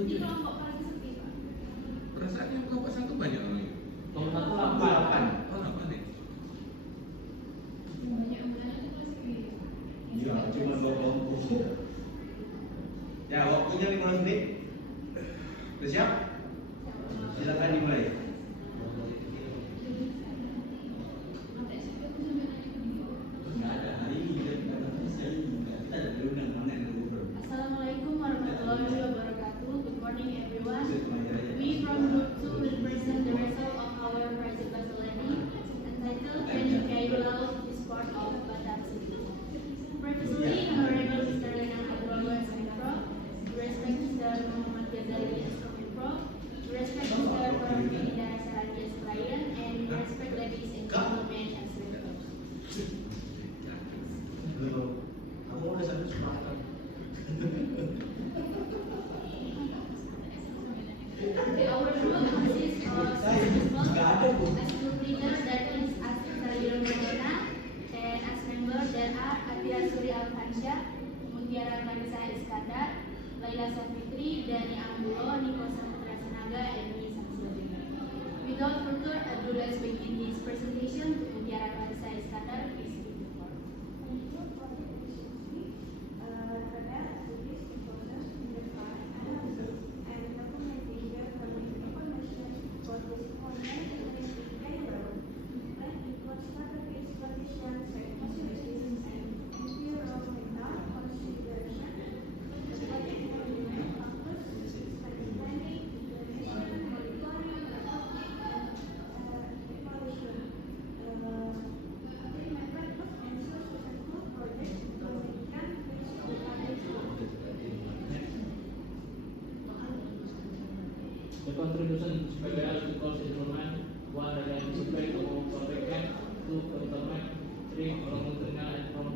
Di kelompok paling sepi, Pak. Perasaan yang kelompok 1 banyak orangnya. Kelompok 1 8. Oh 8 ya? Banyak yang bilang itu kelas B. Iya, cuma 2 kelompok. Ya, waktunya 15 menit. Sudah siap? Silakan dimulai. Ada SMP pun sampai nanya ke dia. Nggak ada hari ini, kita ada diundang mana yang ngobrol. Assalamualaikum warahmatullahi wabarakatuh. Good morning everyone. We from Group 2 will present the result of our private class learning entitled Training Cairo Laut is part of Batam City. Previously, Honorable Mr. Renan Abdullah Pro, respect Mr. Muhammad Ghazali Escominpro, respect Mr. Farooqi Hidayat Saragi as client, and respect ladies and gentlemen as visitors. Halo, kamu udah sampai sepakat. Our group consists of 6 people, as group leader that is Asif Salirul Medina, and as members that are Atira Suri Alfansya, Mutiara Marisa Iskandar, Laila Safitri, Dani Ambulo, Niko Samutra Sanaga, and Me Samsudin. Without further ado, let's begin his presentation. Mutiara Marisa Iskandar is the floor. The contribution by us to cost improvement, 1 anticipate to protect, 2 implement, 3 longitudinal and from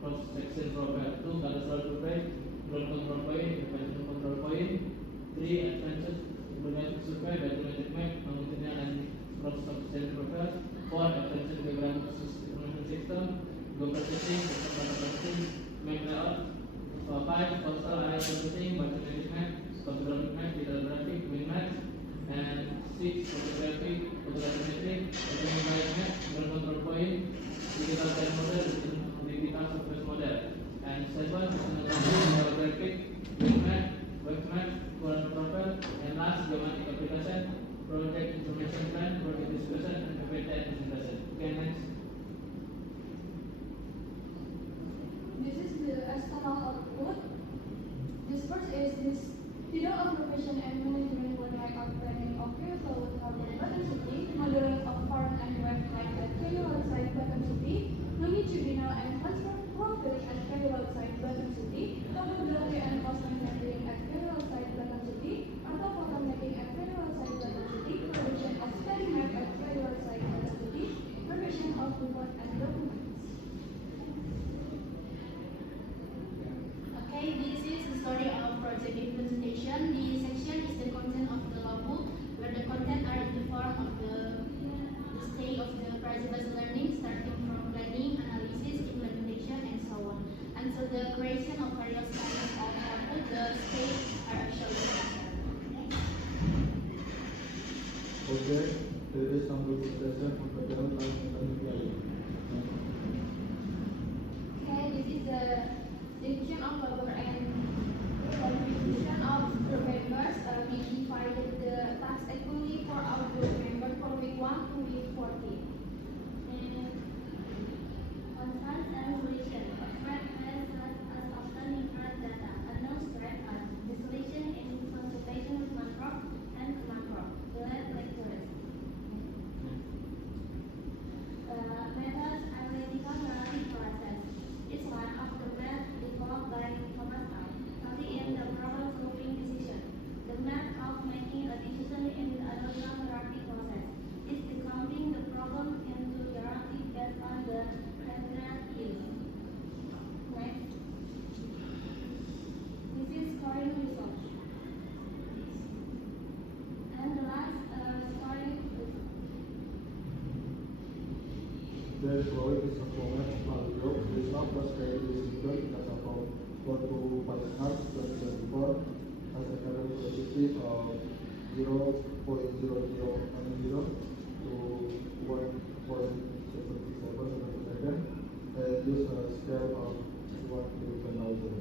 cross section program, 2 cultural provide, ground control point, defensive control point, 3 advances, implement survey, biometric map, longitudinal and cross section program, 4 advances diagram information system, go processing, data processing, map layout, 5 coastal area processing, biometric map, control map, digital graphic, wind map, and 6 photography, photogrammetric, automobile map, ground control point, digital time model, digital surface model, and 7 geographic, wind map, web map, current profile, and last geometric application, project information plan, project discussion, and PPT presentation. Okay, next. This is the external output. This first is this video of profession and management worldwide of planning of Kyoto Carbon Batam City, modeling of farm and website at Kyoto outside Batam City, longitudinal and transfer profit at Kyoto outside Batam City, probability and cost handling at Kyoto outside Batam City, atau photo making at Kyoto outside Batam City, production of study map at Kyoto outside Batam City, provision of report and documents. Okay, this is the story of project implementation. The section is the content of the logbook, where the content are in the form of the state of the project-based learning, starting from planning, analysis, implementation, and so on, until the creation of various kinds of output. The states are actually Oke, jadi sambil berproses memperdalam tentang nilai. Okay, this is the division of labor and contribution of group members. We divided the task equally for our group members for week 1 to week 14. Concerns and solution. A threat has as often different data. Unknown threat as the solution in consultation with Mangrove and Mangrove. The lab lecturers. Methods analytical narrative process. It's one of the methods developed by Thomas Howe, study in the problem solving decision. The method of making a decision in the analytical narrative process is decomping the problem into narrative based on the criteria used. Next. This is scoring results. And the last scoring results. Therefore, it is a format of group. This not was created with the because about 4 to 5 months, 2024, as a category 0.0010 to 1.77 meter per second and use a scale of 1 to 10,000.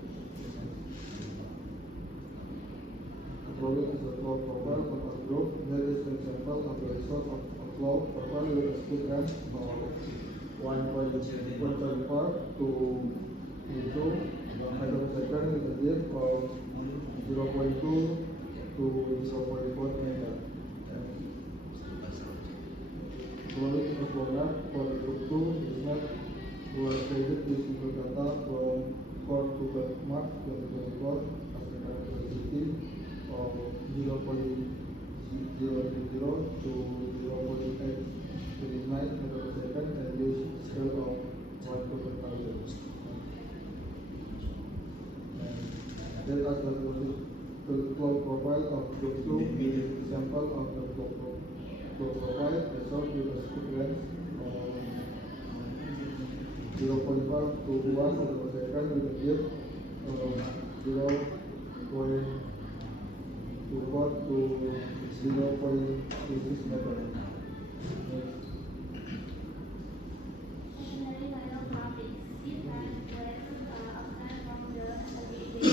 Drawing is a flow profile of a group. There is an example of the result of a flow profile with a speed range of 1.24 to 2 meter per second with a depth of 0.2 to 0.4 meter. Drawing is a flow map for the group 2. This map was created using the data from core to March 2024 as the current velocity of 0.030 to 0.839 meter per second and use scale of 1 to 10,000. Let us go to the flow profile of group 2 with example of the flow profile result with a speed range of 0.5 to 1 meter per second with a depth of 0.24 to 0.26 meter. Secondary line of traffic. This line directs outside from the associated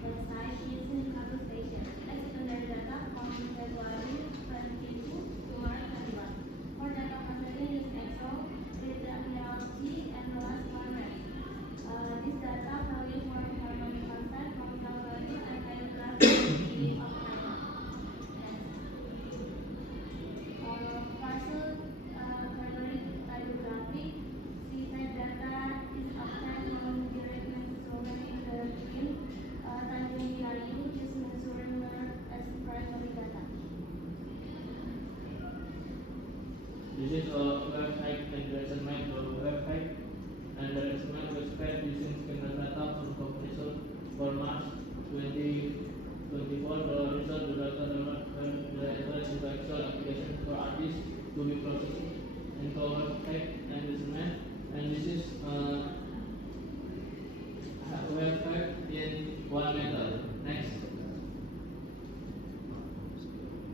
the site is in Katu station. As secondary data from February 22 to March 21. For data concerning this Excel, with the analogy and the last one rate. This data value for harmonic constant from February and paragraph of parcel coordinate typographic. Seaside data is obtained from direct measurement in the between Tanjung Rayu is measurement as primary data. This is a website address map website and the estimate was spread using scanner data from comparison for March 2024. The result the data the address into Excel application for artists to be processed into a website and estimate, and this is website in 1 meter. Next.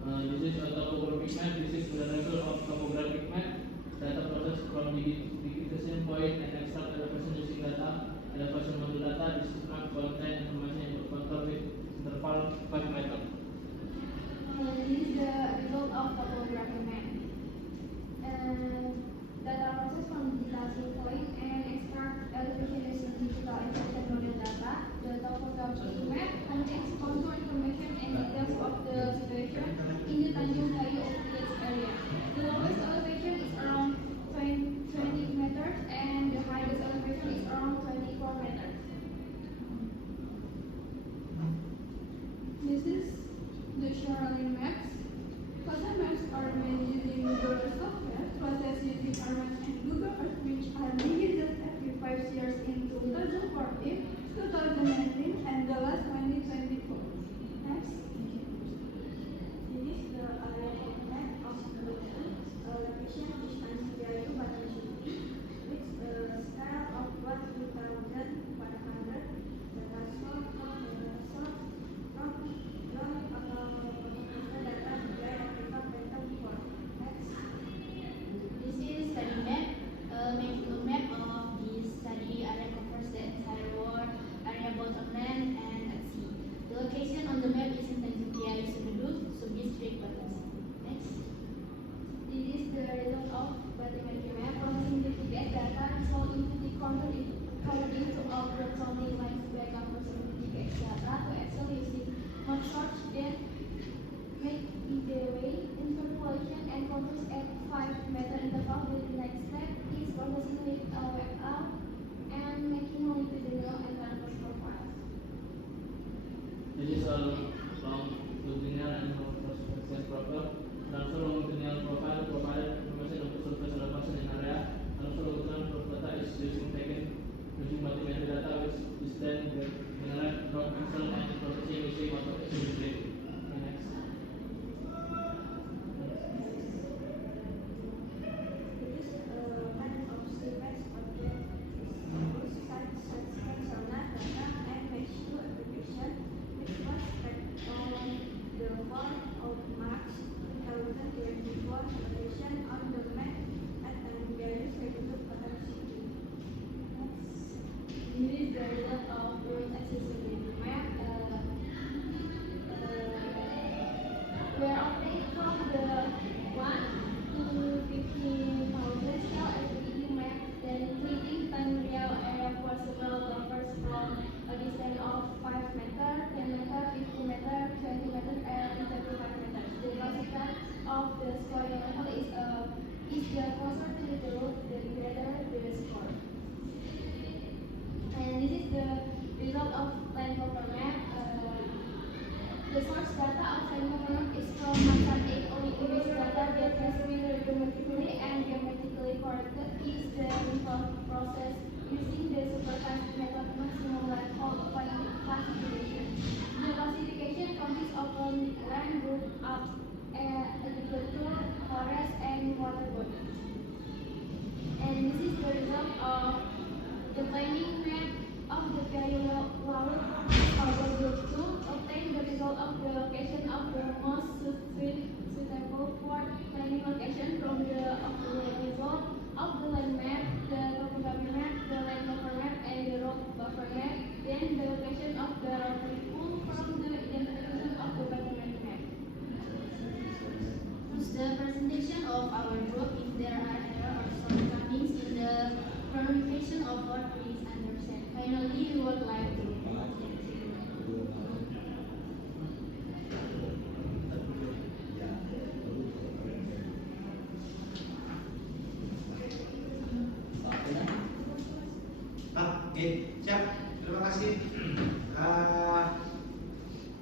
This is a topographic map. This is the result of topographic map. Data processed from digitization point and extract elevation using data elevation model data. This is map contain information in control with interval 5 meter. This is the result of topographic map. Data process from digitization point and extract elevation using digital elevation model data. The topographic map contains contour information and details of the situation in the Tanjung Rayu Operates area. The lowest elevation is around 20 meters and the highest elevation is around 24 meters. This is the shoreline maps. Custom maps are made using Google software, processed using Armas and Google Earth, which are reused every 5 years in 2014, 2019, and the last 2024. Next. This is the area of map of the location of Tanjung Rayu Batam City with a scale of 1,100 data source from drawing of the data by Africa Phantom 4. Next. This is study map. Making a map of the study area covers the entire world, area both on land and at sea. The location on the map is in Tanjung Priok, Sumedut, Subdistrict Batam. Next. This is the result of bathymetry map processing the GPS data result into the colored into a rectangular line sebagai conversion GPS data to Excel using map search that make the way interpolation and converts at 5 meter interval. With the next step is processing with a web app and making longitudinal and transverse profiles. This is a longitudinal and transverse profile. Transfer longitudinal profile provided information of surface elevation in area. Transfer longitudinal data is using taken using bathymetry data which is then generate from Excel and processing using automatically. Next. This is a map of surface object such as sonar data and mesh application which was spread on the whole of were obtained from the 1 to 15,000 scale as the EU map, then treating Tanrial area for several buffers from a distance of 5 meters, 10 meters, 50 meters, 20 meters, and 35 meters. The consequence of the scoring level is the closer to the road, the greater the score. And this is the result of land cover map. The source data of land cover map is from Macan 8 only image data that has been geometrically and geometrically corrected is the default process using the supervised method maximum landfall classification. The classification consists of land group of agriculture, forest, and water bodies. And this is the result of the planning map of the Gayo Laut Power Group 2 obtained the result of the location of the most suitable for planning location from the result of the land map, the topography map, the land buffer map, and the road buffer map, then the location of the rotary pool from the identification of the bottom map. Choose the presentation of our group if there are error or shortcomings in the pronunciation of what please understand. Finally, we would like to Oke, siap. Terima kasih.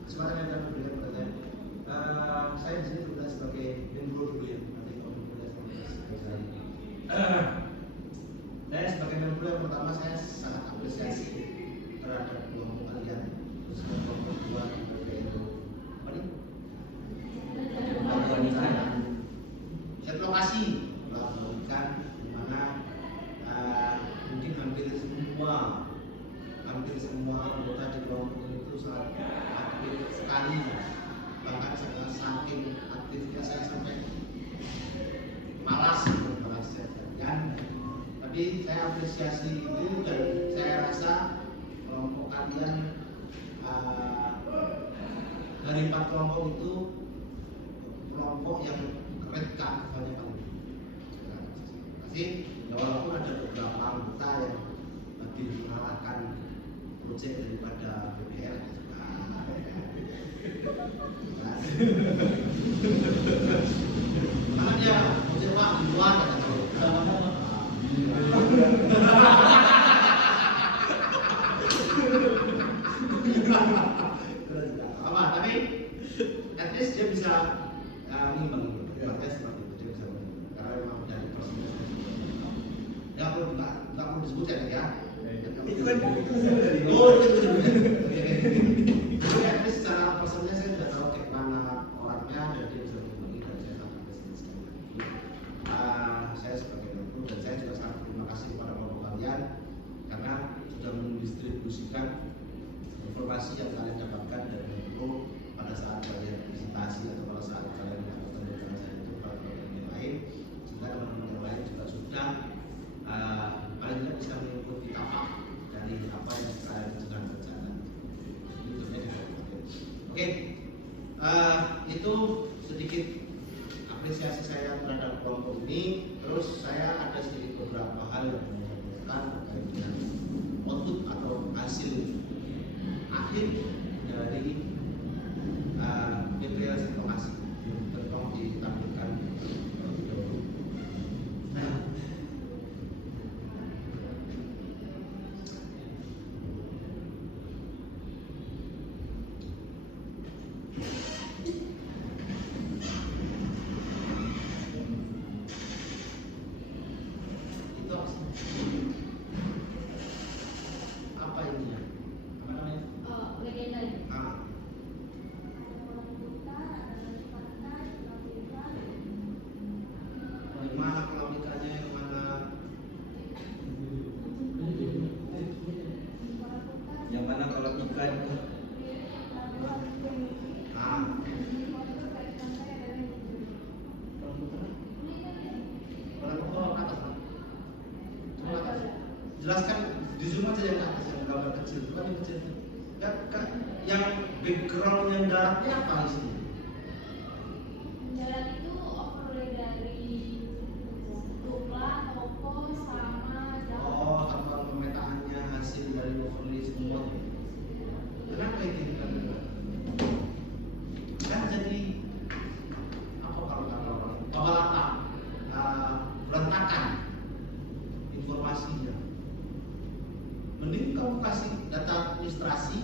Kesempatan yang telah diberikan kepada saya. Saya di sini bertugas sebagai Menko dulu ya. Nanti kalau bertugas sebagai saya sebagai Menko yang pertama saya sangat apresiasi terhadap kelompok kalian. Khususnya kelompok dua yaitu apa nih? Set lokasi melakukan di mana mungkin hampir semua anggota di kelompok itu sangat aktif sekali, bahkan saking aktifnya saya sampai malas dan tapi saya apresiasi itu dan saya rasa kelompok kalian dari 4 kelompok itu kelompok yang keren keahliannya paling. Terima kasih. Ya, walaupun ada beberapa anggota yang lebih mengalahkan proyek daripada BPR. Karena dia proyek Pak di luar apa tapi at least dia bisa mengimbang seperti itu dia bisa mengimbang karena memang dari prosesnya ya perlu nggak perlu disebut ya itu kan dari jadi at least secara prosesnya saya sudah tahu kayak mana orangnya dan dia bisa mengimbang dan saya sangat apresiasi sekali lagi saya sebagai menko dan saya juga sangat terima kasih kepada kelompok kalian karena sudah mendistribusikan informasi yang kalian dapatkan dari menko pada saat kalian presentasi atau pada saat kalian melakukan organisasi itu pada program yang lain sehingga teman-teman yang lain juga sudah paling tidak bisa mengikuti tapak dari apa yang kalian sedang kerjakan. Oke, itu sedikit apresiasi saya terhadap kelompok ini. Terus saya ada sedikit beberapa hal yang mau saya sampaikan terkait dengan output atau hasil akhir dari BPL lokasi yang tertolong ditampilkan terlebih dahulu. Apa ini ya? Apa namanya? legenda. Mana kelautannya yang mana? Yang mana kalau ikan Kalau ke bawah ke atas, Pak. Coba atas. Jelaskan di zoom aja yang ke atas yang gambar kecil, bukan yang kecil. Yang background yang daratnya apa di sini? jalan itu overlay dari Dupla, Topo, sama jalan. Oh, tanpa pemetaannya hasil dari overlay semua. Kenapa itu kita dengar? Kan jadi apa kalau pembalatan, berantakan informasinya. Mending kamu kasih data administrasi,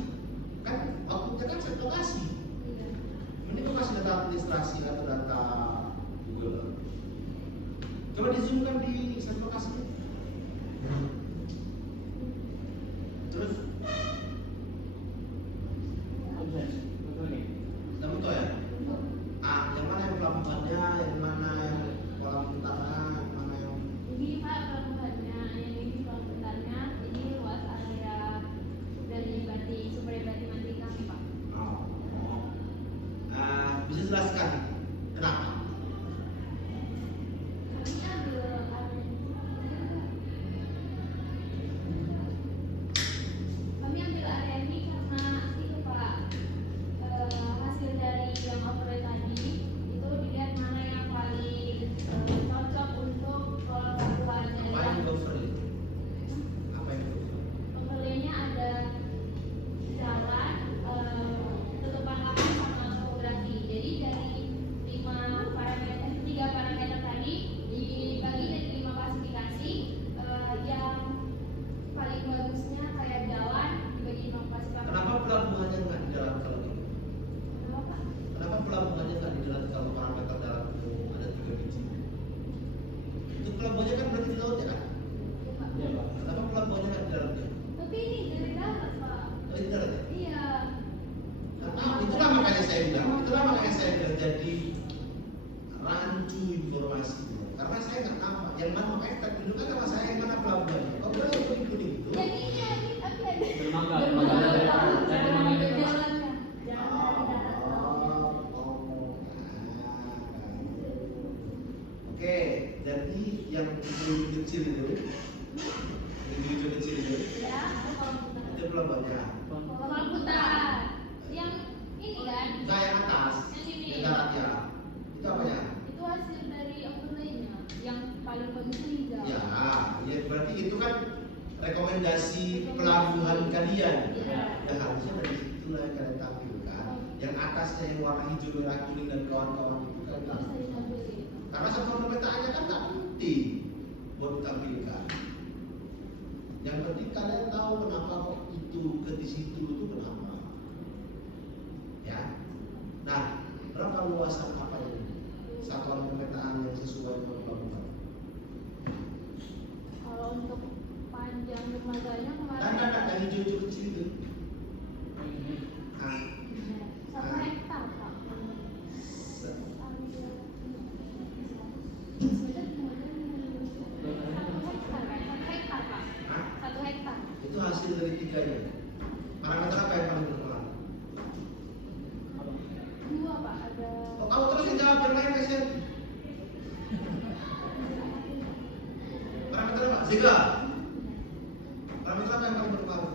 kan waktunya kan satu lokasi. Iya. Mending kamu kasih data administrasi atau data Google. Coba di zoom kan di satu lokasi. Terus, kamu tahu ya? Yang mana yang pelabuhannya, yang mana yang kolam utara, yang mana yang Ini Pak pelabuhannya, yang ini pelabuhannya, ini luas area dari sumber Bati Mandiri kami Pak. bisa jelaskan kenapa? Kami ambil area ini karena itu Pak, hasil dari yang overlay tadi itu dilihat mana yang paling cocok untuk pelabuhannya. Apa yang overlay? Apa yang overlay? Overlaynya ada jalan, tutupan lahan sama topografi. Jadi dari 3 parameter tadi dibagi jadi 5 klasifikasi. Yang paling bagusnya kayak jalan dibagi 5 klasifikasi. Kenapa pelabuhannya nggak di dalam kalau gitu? Kenapa Pak? Kenapa pelabuhannya nggak di dalam kalau parameter dalam itu ada 3 biji? Itu pelabuhannya kan berarti di laut ya kan? Iya, Pak. Iya Pak. Kenapa pelabuhannya nggak di dalamnya? Tapi ini dari darat Pak. Oh, di darat ya? Iya. Itulah makanya saya bilang jadi rancu informasi. Karena saya nggak nampak yang mana makanya tak tunjukkan sama saya yang mana pelabuhannya. Oh, boleh kuning itu. Yang ini tapi ada. Dermaga, Dermaga, dermaga Pak. dari dermaga Ada itu Pak. jalannya. Jalan dari darat ke laut. Oke, jadi yang kecil itu, Ya, ada kolam putaran. itu pelabuhannya. Kolam putaran. Yang ini kan? Enggak yang atas, Yang ini. yang daratnya. Itu apa ya? Itu hasil dari overlay-nya. Yang paling bagus itu hijau. Ya berarti itu kan rekomendasi pelabuhan kalian. Iya. Ya harusnya dari situlah yang kalian tampilkan. Yang atasnya yang warna hijau, merah, kuning dan kawan-kawan itu kan Terus tadi tampilin. karena sama pemetaannya kan tak penting buat ditampilkan. Yang penting kalian tahu kenapa kok itu ke di situ itu kenapa. Ya. Nah, berapa luasan apa ini? Satuan pemetaan yang sesuai dengan pelabuhan. Kalau untuk panjang dermaganya Dan kemarin ada yang hijau kecil itu. Nah, 1 hektar Pak. Hektar Pak. Hah? 1 hektar. Itu hasil dari 3-nya. Parameter apa yang paling berperan? 2 Pak, ada Oh, kamu terus yang jawab yang lain kasihan. Parameter apa? Zega. Parameter apa yang paling berpengaruh?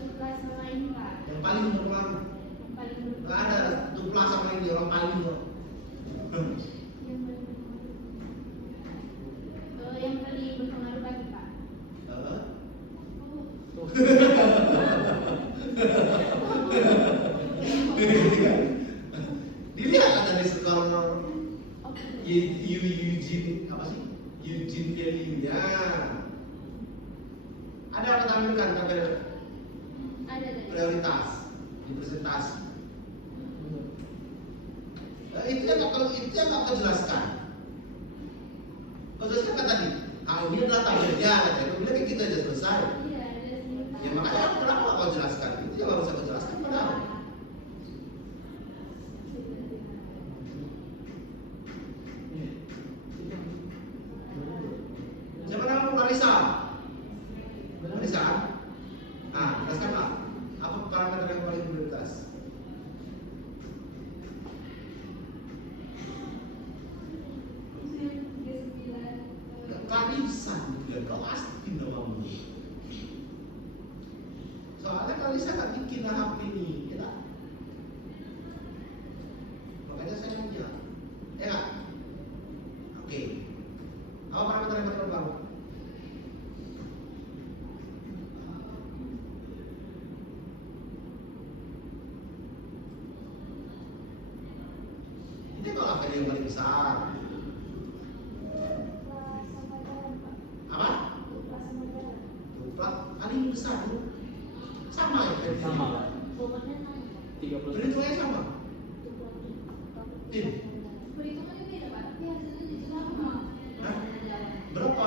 tugas sama ini Pak. Yang paling berpengaruh. Yang paling Nggak ada dupla sama ini orang paling loh. yang paling berpengaruh bagi Pak. Dilihat kan dari skor Oke. Eugene apa sih? Eugene value-nya. Ada apa tampilkan tabel Ada dari. prioritas di presentasi. Nah, itu yang kau jelaskan. Kau jelaskan kan tadi? Ini adalah tabelnya, katanya. Kemudian kayak gitu aja selesai. Iya, ada sini Pak. Ya makanya aku kenapa kau jelaskan? Itu yang harus aku jelaskan padahal. Siapa nama Marisa? Marisa? Nah, jelaskan Pak. Apa parameter yang paling prioritas? Clarissa juga kau pasti namamu. Soalnya Clarissa nggak bikin HP ini, ya tak? Makanya saya nanya, Itu kalau value yang paling besar. Kelas sama jalan, Pak. Apa? Kelas sama jalan. Tuplak paling besar itu sama ya value. Sama Pak. Bobotnya sama. 30. Perhitungannya sama. Tim. Perhitungannya beda, Pak, tapi hasilnya jadi sama. Nah, berapa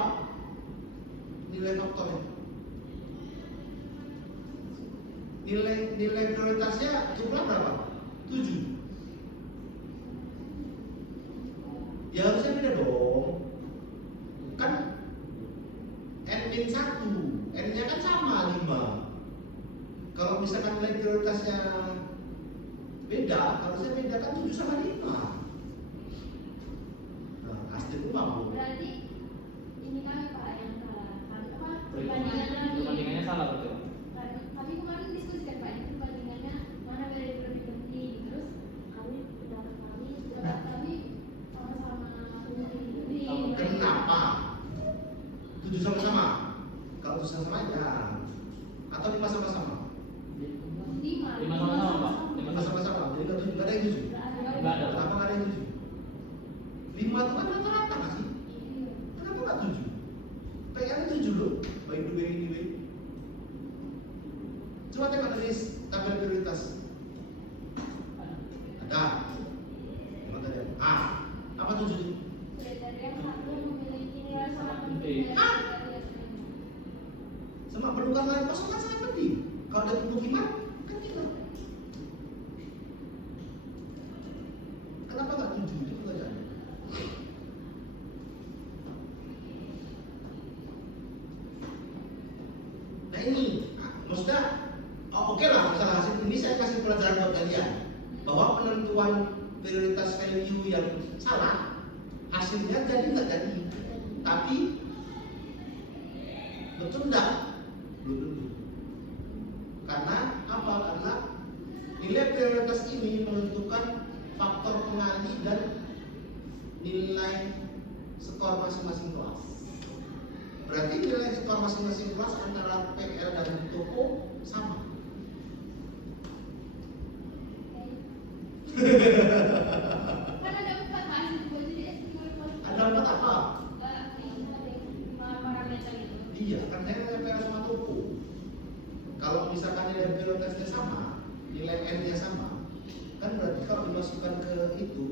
nilai faktornya? Nilai prioritasnya jumlah berapa? 7. Ya harusnya beda dong. Kan N-1, N-nya kan sama 5. Kalau misalkan nilai prioritasnya beda, harusnya beda kan 7 sama 5. Nah, pasti itu mau. Berarti ini kami, Pak, yang salah. Apa? Perbandingannya salah betul. Kami kemarin diskusikan, Pak, ini perbandingannya mana lebih penting. Terus Kami pendapat kami pendapat kami sama-sama penting. Kenapa? 7 sama-sama? Kalau 7 sama-sama ya. Atau 5 sama-sama? 5 5 sama-sama Pak. 5 sama-sama. Jadi nggak ada yang 7. Enggak ada. Kenapa nggak ada yang 7? 5 itu kan rata-rata nggak sih? Kenapa nggak 7? PR 7 loh. By the way anyway. Coba tengok dari tabel prioritas. Ada. Tengok tadi. Apa 7 itu? Kriteria 1 memiliki nilai sangat penting. Penting. Kriteria 1. Sama perlukan lain kosong kan sangat penting. Kalau ada pemukiman kan tidak. Kenapa nggak 7? Itu pertanyaannya. Nah ini, maksudnya, oke lah, misalnya hasil ini saya kasih pelajaran buat kalian bahwa penentuan prioritas value yang salah, hasilnya jadi nggak jadi. Tapi betul enggak? Belum tentu. Karena apa? Karena nilai prioritas ini menentukan faktor pengalih dan nilai skor masing-masing kelas. Berarti nilai skor masing-masing kelas antara PL dan toko sama. Kan ada 4 Pak, jadi estimasi Ada 4 apa? parameter itu. Iya, kan saya nilai PL sama toko. Kalau misalkan nilai prioritasnya sama, nilai N-nya sama, kan berarti kalau dimasukkan ke itu,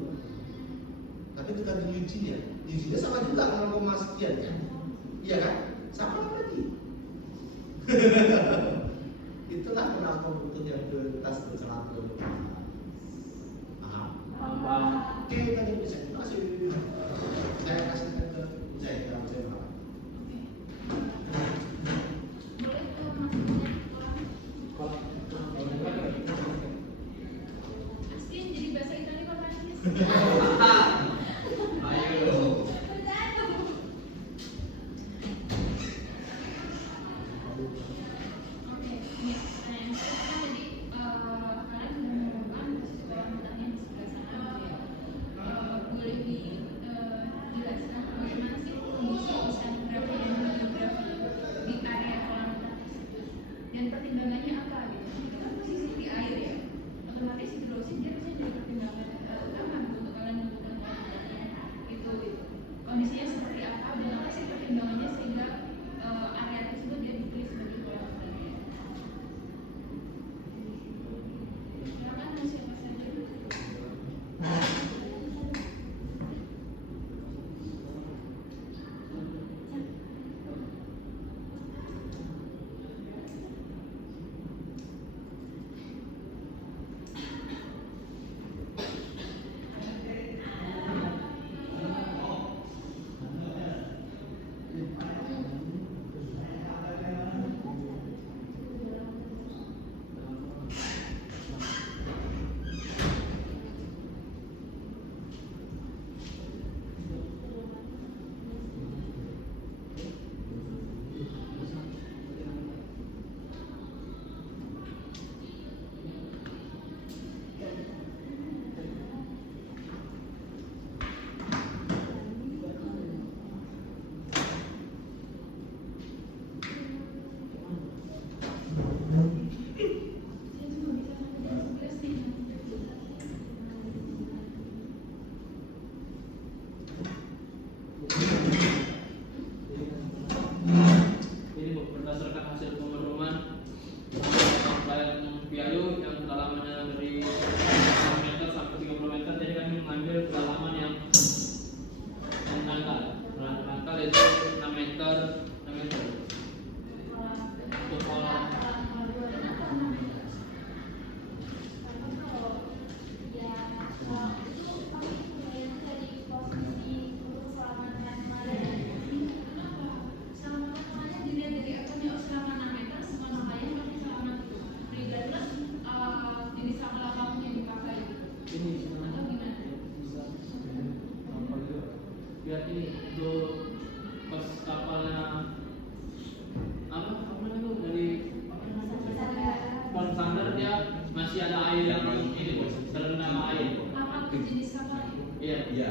tapi tergantung ujinya. Ujinya sama juga 0, sekian kan? Iya kan? Sama kan berarti. Itulah kenapa butuhnya prioritas dan sangat prioritas. Paham? Paham. Oke, kita bisa kasih. Saya kasihkan ke saya kalau saya paham. Boleh maksudnya Askin jadi bahasa Italia kok Prancis? Ayo. Bercanda, Bu. Oke, ini pertanyaan saya kan tadi kalian sudah menemukan beberapa pertanyaan di sebelah sana ya. Boleh dijelaskan bagaimana sih fungsi oceanografi dan hidrografi di area kolam tersebut dan pertimbangannya apa gitu? Itu kan posisi di air ya, otomatis hidrosit dia bisa jadi pertimbangan utama untuk kalian menentukan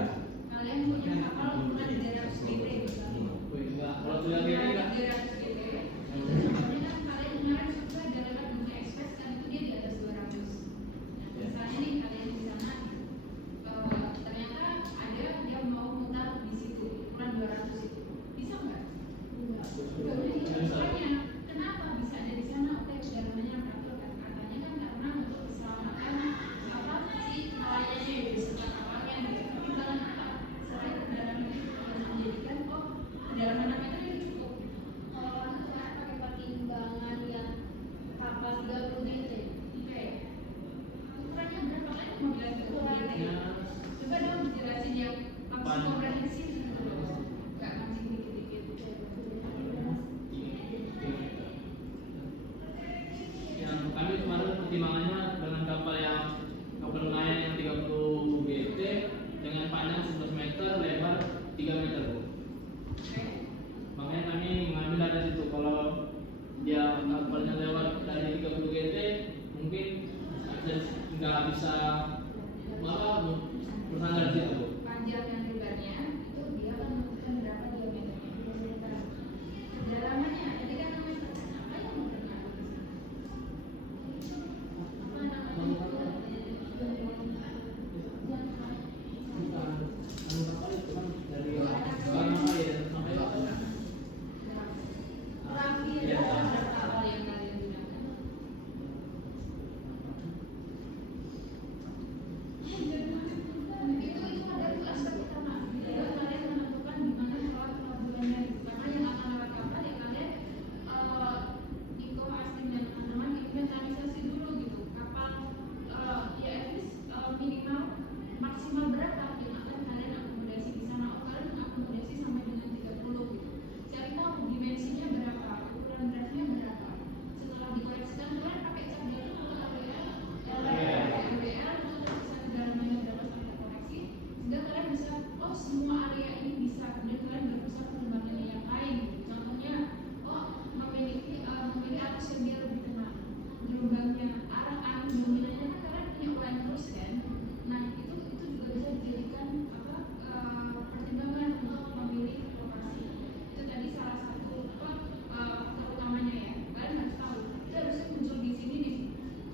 ya. Kalian punya kapal ukuran 300 gt misalnya. Wih, enggak. Kalau sudah gini enggak. 300 gt. Sebenarnya kan kalian kemarin suka jalan Dunia Express kan itu dia di atas 200. Misalnya nih kalian di sana, ternyata ada dia mau mutar di situ ukuran 200 itu, bisa nggak? Nggak bisa. Kenapa bisa ada di sana? Oke, udah namanya operator kan katanya kan karena untuk keselamatan apa sih nelayannya ya beserta kapalnya gitu. Tapi jalan apa? Selain kedalaman itu harus menjadikan kedalaman 6 meter itu cukup. Kalau anu cuma pakai pertimbangan yang kapal 30 gt. Oke. Ukurannya berapa kali 15 gt? Coba dong jelasin yang maksud komprehensif gitu loh. Nggak mancing dikit-dikit. Yang kami kemarin pertimbangannya dengan kapal nelayan yang 30 gt dengan panjang 11 meter, lebar 3 meter. Bu. Oke. Makanya kami mengambil dari situ. Kalau dia kapalnya lewat dari 30 gt, mungkin nggak bisa bersandar di situ. Bu. Panjang dan lebarnya itu dia akan menentukan berapa diameternya. Kedalamannya tadi kan 6 meter. Apa yang mempengaruhi? Apa namanya? Terakhir berapa kapal yang kalian gunakan? Itu ada tuh aspek utama. Jadi kalian menentukan di mana lewat pelabuhannya. Karena yang akan lewat kapal ya kalian Niko, Aslim dan teman-teman inventarisasi dulu gitu. Kapal ya at least minimal maksimal berapa yang akan kalian akomodasi di sana. Oh kalian akomodasi sampai dengan 30 gitu. Cari tahu dimensinya berapa, ukuran draftnya berapa. Setelah dikoreksikan kalian pakai cat dulu atau LBL itu tersisa kedalamannya berapa sampai koreksi. Sehingga kalian bisa oh semua area ini bisa. Kemudian kalian berpusat pengembangannya yang lain. Contohnya oh memiliki arus yang dia lebih tenang. Gelombangnya arah angin dominannya kan kalian punya wind terus kan. Nah itu juga bisa dijadikan pertimbangan untuk memilih lokasi. Itu tadi salah satu faktor utamanya ya. Kalian harus tahu itu harusnya muncul di sini nih.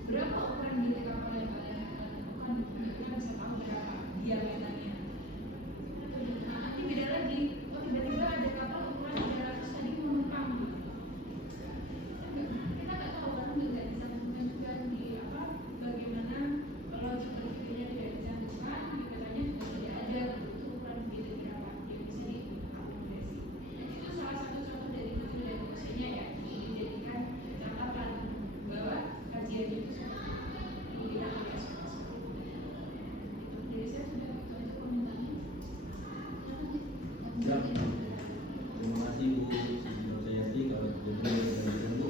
Berapa ukuran bilik kapal yang kalian akan lakukan? Kita bisa tahu berapa diameternya. Nah nanti beda lagi. Oh tiba-tiba ada kapal ukuran 300 tadi menumpang. Kita nggak tahu kan nggak bisa menentukan di bagaimana logik berpikirnya tidak dicantumkan. Katanya tidak ada untuk ukuran bilik berapa yang bisa diakomodasi. Dan itu salah satu contoh dari metode dan dosennya ya dijadikan catatan bahwa kajian itu tidak ada seperti itu. Jadi saya sudah itu komentarnya. Siap. Terima kasih Bu Susayati kalau begitu dari Bu.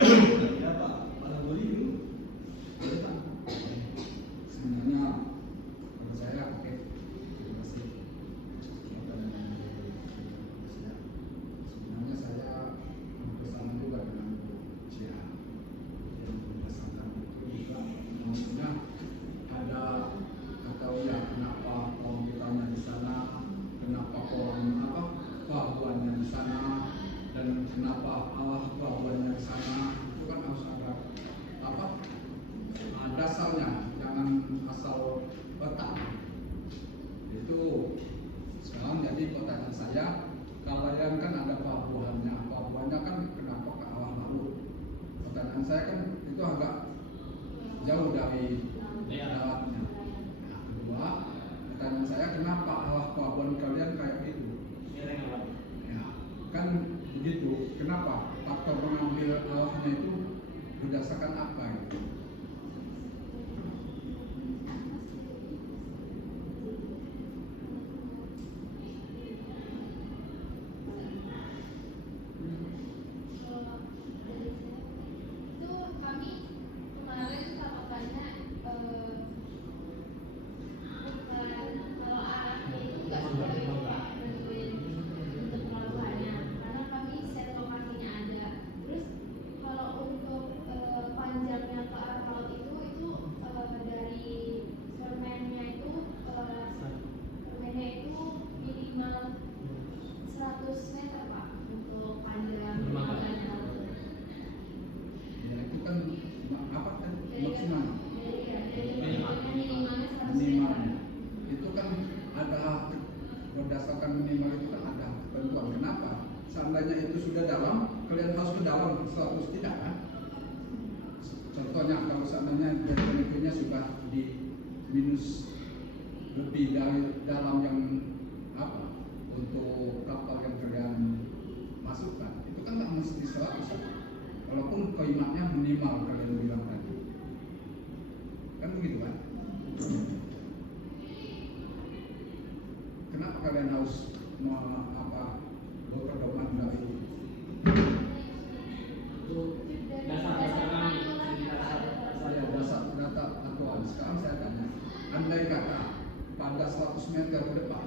Kira Pak Malaburi dulu. Boleh Pak? Sebenarnya kalau saya oke, terima kasih. Sebenarnya saya bersama juga dengan Bu Cia yang berdasarkan itu juga maksudnya ada atau ya kenapa pohon kitanya di sana, kenapa pohon pelabuhannya di sana, dan kenapa pelabuhannya di sana itu kan harus ada dasarnya, jangan asal betah. Itu sekarang jadi pertanyaan saya, kalian kan ada pelabuhannya kan kenapa ke arah laut? Pertanyaan saya kan itu agak jauh dari daratnya. Nah, kedua, pertanyaan saya kenapa arah pelabuhan kalian kayak gitu? Ya, kan begitu. Kenapa? Faktor mengambil arahnya itu berdasarkan apa gitu? Itu kami kemarin patokannya bukan kalau arahnya itu nggak sesuai nentuin untuk pelabuhannya karena kami set lokasinya ada. Terus kalau untuk panjangnya ke arah minimal itu kan ada ketentuan. Kenapa? Seandainya itu sudah dalam, kalian harus ke dalam 100, tidak kan? Contohnya kalau seandainya definisinya sudah di minus lebih dari dalam yang apa untuk kapal yang kalian masukkan, itu kan nggak mesti 100, walaupun koimatnya minimal kalian bilang tadi, kan begitu kan? Kenapa kalian harus berpedoman dari Itu dasar-dasar kami. saya dasar data aturan? Sekarang saya tanya, andai kata pada 100 meter ke depan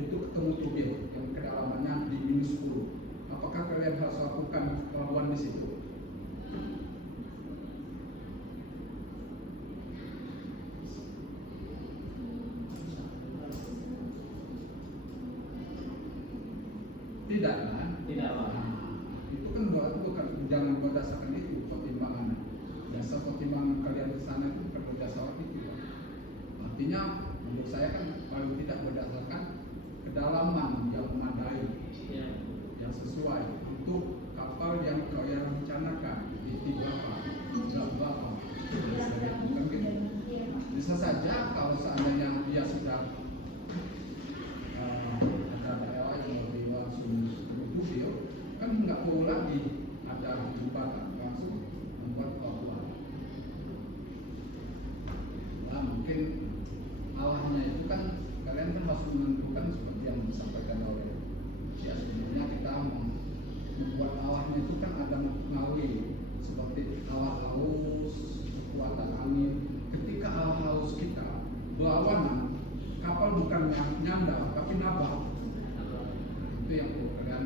itu ketemu tubir yang kedalamannya di minus 10, apakah kalian harus lakukan perlawan di situ? Tidak kan? Tidak, Pak. Itu kan bukan jangan berdasarkan itu pertimbangan. Dasar pertimbangan kalian ke sana itu bukan berdasarkan itu. Pak. Artinya menurut saya kan paling tidak berdasarkan kedalaman yang memadai, Ya. yang sesuai untuk kapal yang kalian rencanakan di berapa, berapa. Bukan gitu. Bisa saja kalau seandainya dia sudah ada daerah yang lebih langsung beliau kan nggak perlu lagi ada jembatan, langsung membuat pelabuhan. Nah, mungkin arahnya itu kan kalian kan harus menentukan seperti yang disampaikan oleh ya, sebenarnya kita membuat arahnya itu kan ada mempengaruhi seperti arah haus, kekuatan angin. Ketika arah haus kita berlawanan, kapal bukan nyandar tapi nabrak. Itu yang perlu kalian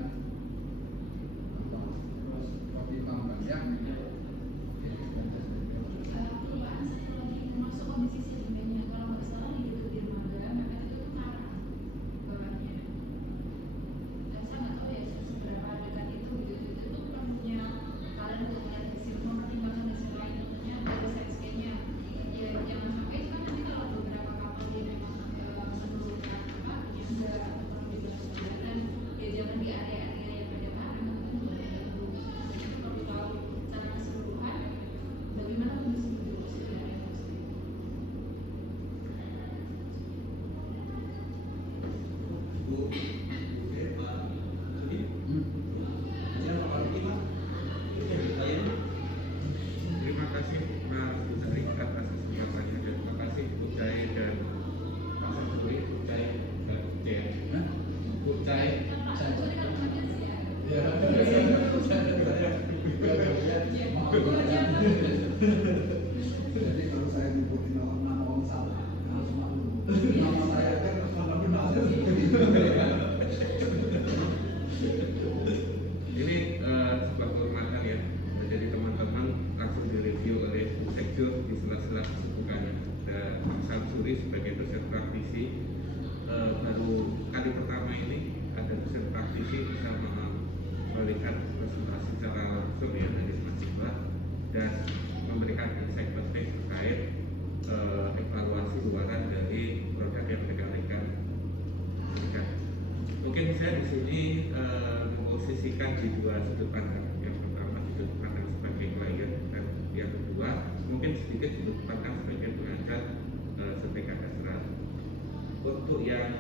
pertimbangkan ya. Masuk kondisi sedimennya, kalau nggak salah di dekat dermaga, maka itu tuh marah bawahnya. Dan saya nggak tahu ya seberapa dekat itu gitu. Itu tuh bukan punya kalian untuk melihat hasil mempertimbangkan hasil lain, tentunya dari side scan-nya. Ya jangan sampai itu kan nanti kalau beberapa kapal dia memang menurunkan apa nyanda atau kurang dibilang dan ya jangan di area-area yang ada karang atau mengganggu. Jadi perlu tahu secara keseluruhan bagaimana kondisi hidrologi di area tersebut. Bu, Pak Sudi, saya Pak Riki, Pak. Terima kasih Mas Busari atas kesempatannya dan terima kasih Bu Cai dan Pak Santuri, Bu Cai dan Bu Cai. Jadi kalau saya nyebutin nama orang salah, harus maklum. Nama saya kan benar-benar Ini sebuah kehormatan ya. Jadi teman-teman langsung direview oleh Bu Sekjur di sela-sela kesibukannya. Dan Pak Samsuri sebagai dosen praktisi baru kali pertama ini ada dosen praktisi bisa melihat presentasi secara langsung ya dari mahasiswa dan memberikan insight penting terkait evaluasi luaran dari produk yang mereka berikan. Mungkin saya di sini memposisikan di dua sudut pandang. Yang pertama sudut pandang sebagai klien dan yang kedua mungkin sedikit sudut pandang sebagai pengajar setingkat dasar. Untuk yang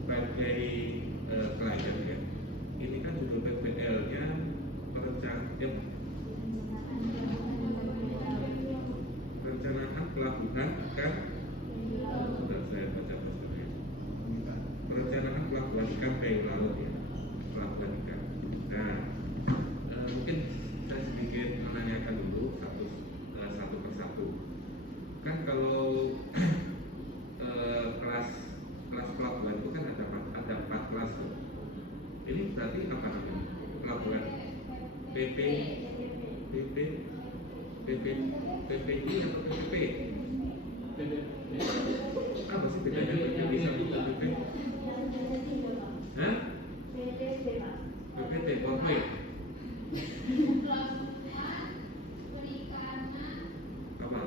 sebagai klien ya, ini kan judul PPL-nya perencanaan pelabuhan ikan. Sudah saya baca pasarnya. Perencanaan pelabuhan ikan kayu laut ya, pelabuhan ikan. Nah, mungkin saya sedikit menanyakan dulu satu persatu. Kan kalau kelas pelabuhan itu kan ada 4 kelas. Ini berarti apa namanya? Pelabuhan PPI atau PPP? Apa sih bedanya PPI sama PPP? Hah? PPT, Polmai. Apa?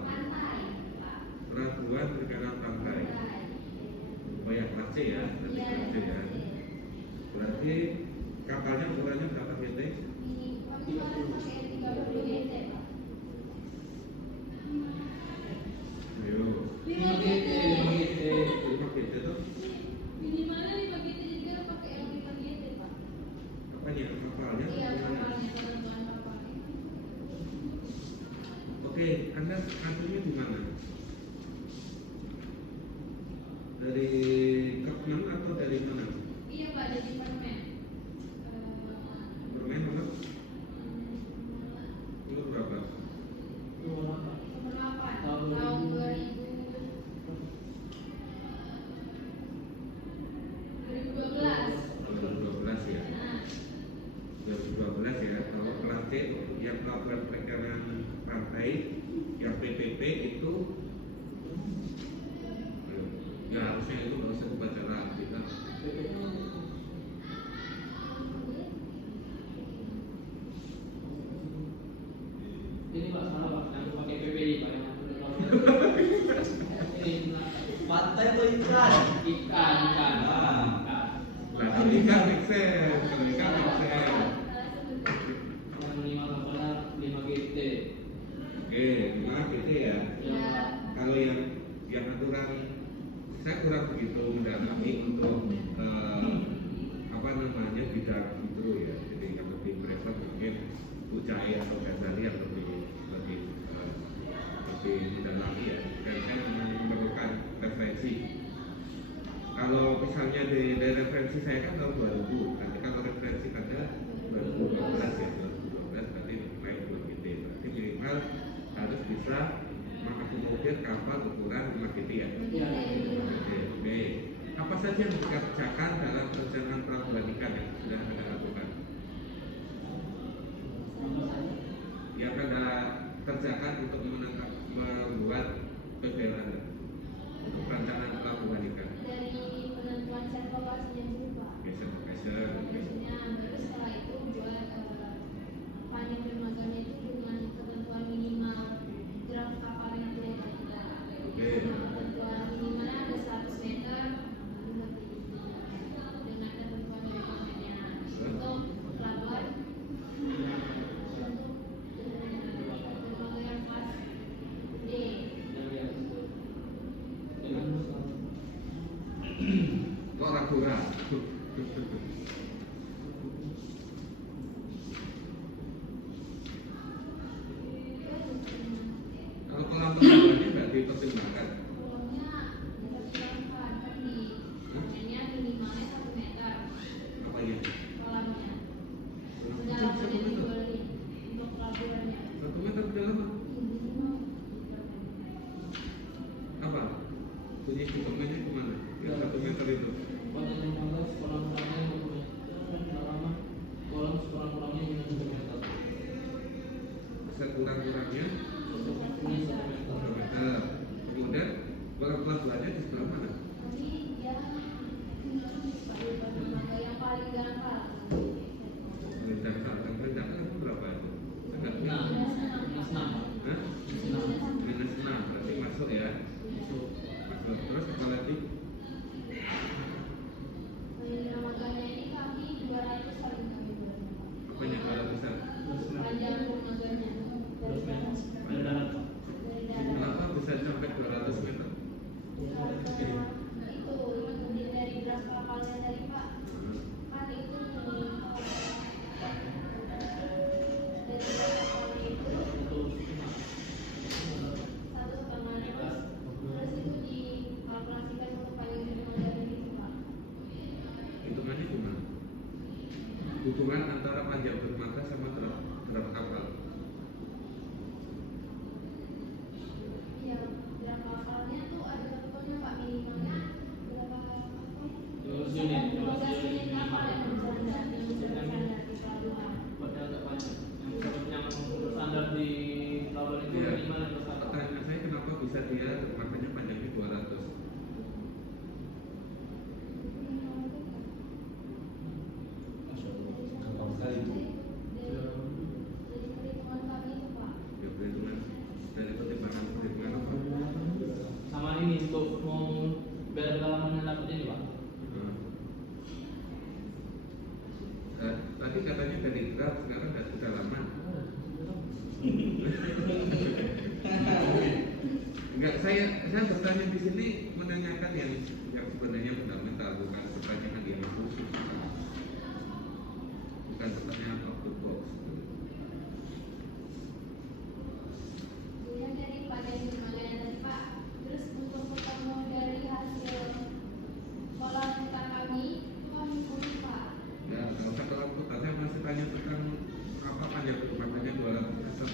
Peraturan perikanan pantai. Oh ya kelas C ya, berarti Iya, kelas C ya. Berarti kapalnya ukurannya berapa GT? minimal pakai 30 GT, Pak. Ayo, 5 GT, 5 GT. 5 GT tuh Minimalnya 5 GT, jadi kita pakai yang 5 GT, Pak. apanya? Kapalnya? Iya, Gimana? kapalnya, ketentuan kapalnya. Oke, Anda ngaturnya di mana? Dari Kepmen atau dari mana? Iya, Pak, dari permen. Bermain mana? Itu berapa? Berapa? Tahun Tahun 2012. 2012 ya. Nah, 2012 ya. Kalau kelas C yang peraturan perikanan pantai yang PPP itu ya harusnya itu nggak usah dibaca lagi kita. Ini Pak, salah Pak, yang pakai PPI Pak, yang udah tahu. Ini Pantai atau ikan? ikan. Nah, kalau ikan make sense, kalau ikan make sense. Yang minimal kapalnya 5 GT. Oke, gimana gitu ya? iya. Kalau yang aturan saya kurang begitu mendalami untuk apa namanya bidang itu ya. Jadi yang lebih prefer mungkin Bu Cahaya atau Ghazali yang lebih mendalami ya. Dan saya memang memerlukan referensi. Kalau misalnya dari referensi saya kan tahun 2000, nanti kalau referensi Anda 2012 ya, 2012 berarti naik 2 GT. Berarti minimal harus bisa mengakomodir kapal ukuran 5 GT ya. Iya. Oke. Apa saja yang dikerjakan dalam perencanaan pelabuhan ikan yang sudah Anda lakukan? Yang Anda kerjakan untuk membuat PPL Anda untuk perencanaan pelabuhan ikan. Dari penentuan sertifikasinya dulu, Pak. Passion. Biasanya baru setelah itu buat panjang dermaganya itu dengan ketentuan minimal draft kapal yang boleh kita. Oke. Ketentuan minimalnya ada 100 meter dengan ketentuan dari komennya. Untuk pelabuhan untuk dermaga yang kelas D. Kok ragu-ragu? Kalau kolam pelabuhannya nggak dipertimbangkan? Kolamnya diperkirakan tadi komennya minimalnya 1 meter Apa ya? kolamnya. Sudah boleh dibolehin untuk pelabuhannya. 1 meter kedalaman? Apa? Bunyi dokumennya kemana? Yang 1 meter itu? Pada 15 kolam-kolamnya 1 meter, kedalaman kolam sekurang-kurangnya minus 1 meter. Sekurang-kurangnya 1 meter. 1 meter. Kemudian kolam pelabuhannya di sebelah mana? Tadi dia dermaga yang paling dangkal. Paling dangkal. Yang paling dangkal itu berapa itu? Saya nggak Nah, tahu. minus 6. Hah? Minus 6, berarti masuk ya? Masuk. Masuk. Terus apa lagi? Dermaganya ini kami 200 paling kami buat. Apanya kalau besar? Panjang dermaganya dari darat. Ada darat. Dari darat. Kenapa bisa sampai 200 meter? Itu terdiri dari draft kapalnya dari Pak. Kan itu dari draft kapalnya itu 1,5 meter. Terus itu dikalkulasikan untuk panjang dermaga itu, Pak. Hitungannya gimana? Hubungan antara panjang dermaga sama draft kapal. Iya, draft kapalnya tuh ada ketentuannya, Pak, minimalnya berapa apa? 12 unit. 12 unit kapal yang bersandar di pelabuhan. Padahal agak panjang. Yang standar di pelabuhan itu Iya. gimana Pak? Pertanyaan saya kenapa bisa dia dermaganya panjangnya 200? Gampang sekali. dapat ini Pak. Tadi katanya dari draft sekarang nggak sudah lama. Enggak, saya bertanya di sini menanyakan yang sebenarnya fundamental, bukan pertanyaan yang khusus, bukan pertanyaan out the box. Yang dari Pak dari Magana tadi Pak, terus untuk ketemu dari hasil pola kita kami mengikuti Pak. Ya, nggak usah keluar kota. Saya masih tanya tentang apa panjang kecepatan 200 meter.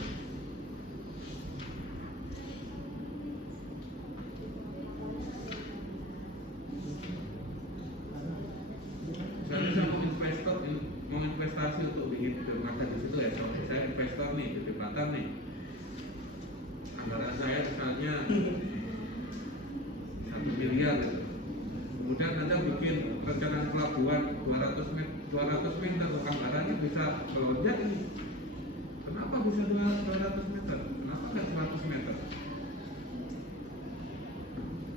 Saya mau investasi untuk bikin dermaga di situ ya. Saya investor nih di Batam nih. Anggaran saya misalnya 1 miliar gitu. Kemudian Anda bikin rencana pelabuhan 200 meter, anggarannya bisa melonjak ini. Kenapa bisa 200 meter? Kenapa nggak 100 meter?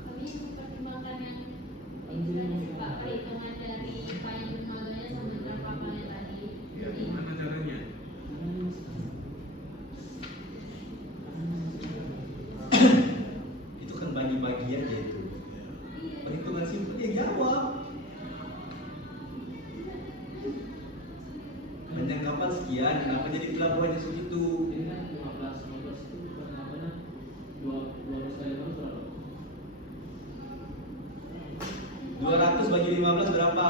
Kami mempertimbangkan yang ini Pak, perhitungan dari payung modalnya sama kapalnya tadi. Ya, gimana caranya? Itu kan bagi-bagi aja itu. Perhitungan simpel ya jawab. Panjang kapal sekian, kenapa jadi pelabuhannya segitu? Ini kan 15 itu bukan namanya 12 kali baru berapa? 200 bagi 15 berapa?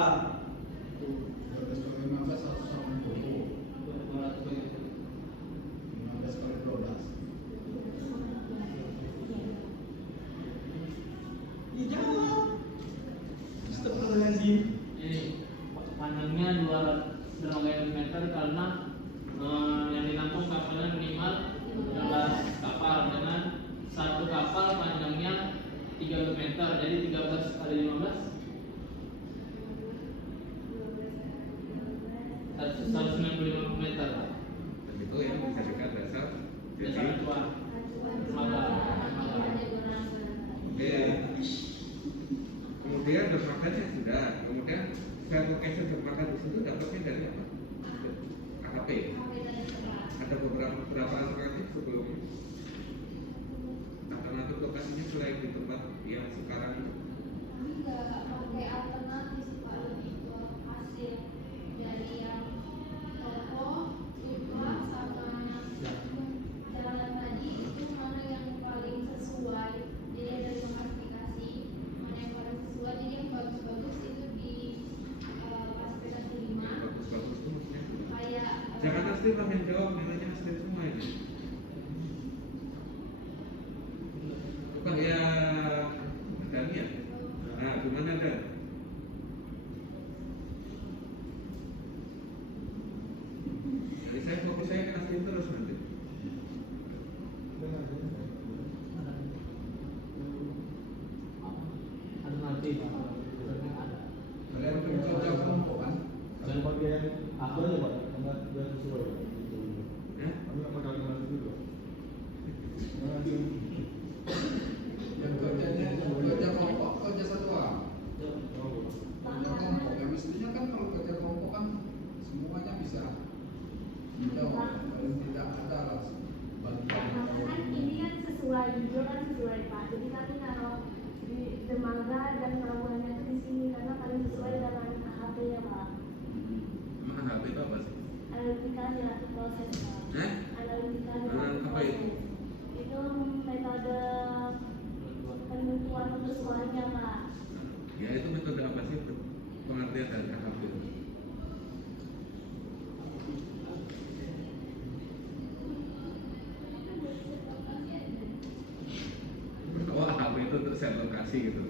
15 120. 200 kali 15 kali 12. Ya jawab. Astagfirullahaladzim. Ini panjangnya 200 meter karena yang dinampung kapalnya minimal 15 kapal dengan satu kapal panjangnya 30 meter, jadi 13 kali 15 195 meter. Dan itu yang dijadikan dasar. Dasar Jadi, acuan. oke. Kemudian dermaganya sudah. Kemudian saya location dermaga di situ dapatnya dari apa? AKP. Ada beberapa alternatif sebelumnya. Alternatif lokasinya selain di tempat yang sekarang itu. Kami nggak pakai alternatif Pak, lebih ke hasil dari yang Ultra sama yang jalan tadi itu mana yang paling sesuai. Jadi ada 5 aplikasi mana yang paling sesuai. Jadi yang bagus-bagus itu di aplikasi 5 Bagus-bagus itu maksudnya. kayak Jangan asli lah yang jawab, nilainya asli semua ini. Coba ya, adanya. Nah, gimana ada? Jadi saya fokus saya ke asli terus nanti. Alternatif ada. Kalian kerja kelompok kan? Saya pakai apa aja Pak, karena biar sesuai. Ya? Kami nggak pakai alternatif juga. Nah, Yang kerja kelompok, kerja satuan. Kerja kelompok, ya mestinya kan kalau kerja kelompok kan semuanya bisa menjawab. Paling tidak ada lah Kan ini kan sesuai, jujur kan sesuai Pak. Jadi kami naruh di dermaga dan pelabuhannya itu di sini karena paling sesuai dengan AHP ya Pak. Emang HP itu apa sih? Analitikanya atau proses Pak. Analitikanya Apa proses. itu? Itu metode penentuan persoalannya Pak. Ya itu metode apa sih pengertian dari AHP itu? Oh AHP itu untuk set lokasi gitu.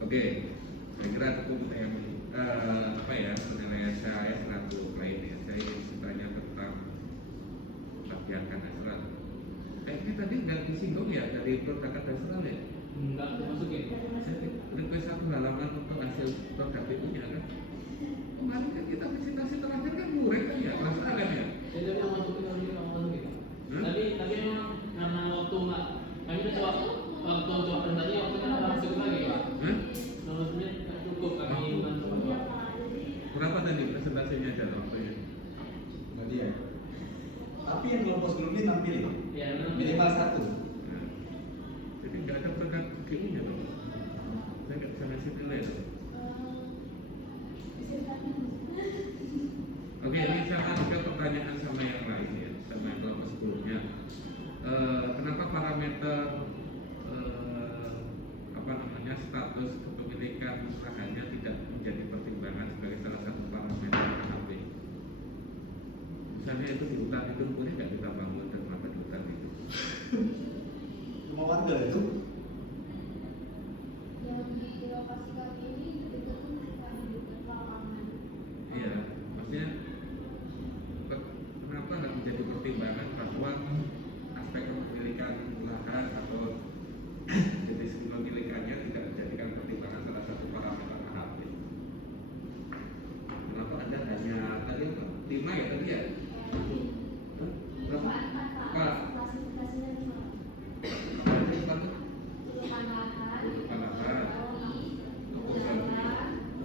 Oke. Saya kira cukup yang apa ya penilaian saya selaku klien ya. Saya ingin bertanya tentang tabiatan Nasral. Kayaknya tadi nggak disinggung ya dari produk Nasral ya. Enggak dimasukin. Saya request satu halaman untuk hasil produk itunya kan. Kemarin kan kita presentasi terakhir kan murah kan ya, Nasral kan ya. Saya tadi mau masukin. Hmm? Tadi memang karena waktu nggak sebelumnya nampilin Ya, minimal 1. Nah, jadi nggak ada produk GU-nya dong. Saya nggak bisa ngasih nilai dong. Oke, ini saya ke pertanyaan sama yang lain ya, sama yang kelompok sebelumnya. Kenapa parameter status kepemilikan lahannya tidak menjadi pertimbangan sebagai salah satu parameter KHP? Misalnya itu di hutan itu boleh nggak kita bangun dan kenapa di hutan itu? Cuma warga itu. Yang di lokasi kami ini itu pun bukan lapangan. Iya, maksudnya kenapa nggak menjadi pertimbangan bahwa aspek kepemilikan lahan atau jenis kepemilikannya tidak dijadikan pertimbangan salah satu parameter KHP? Kenapa Anda hanya tadi apa? 5 ya tadi ya? Berapa? Pak? Klasifikasinya gimana?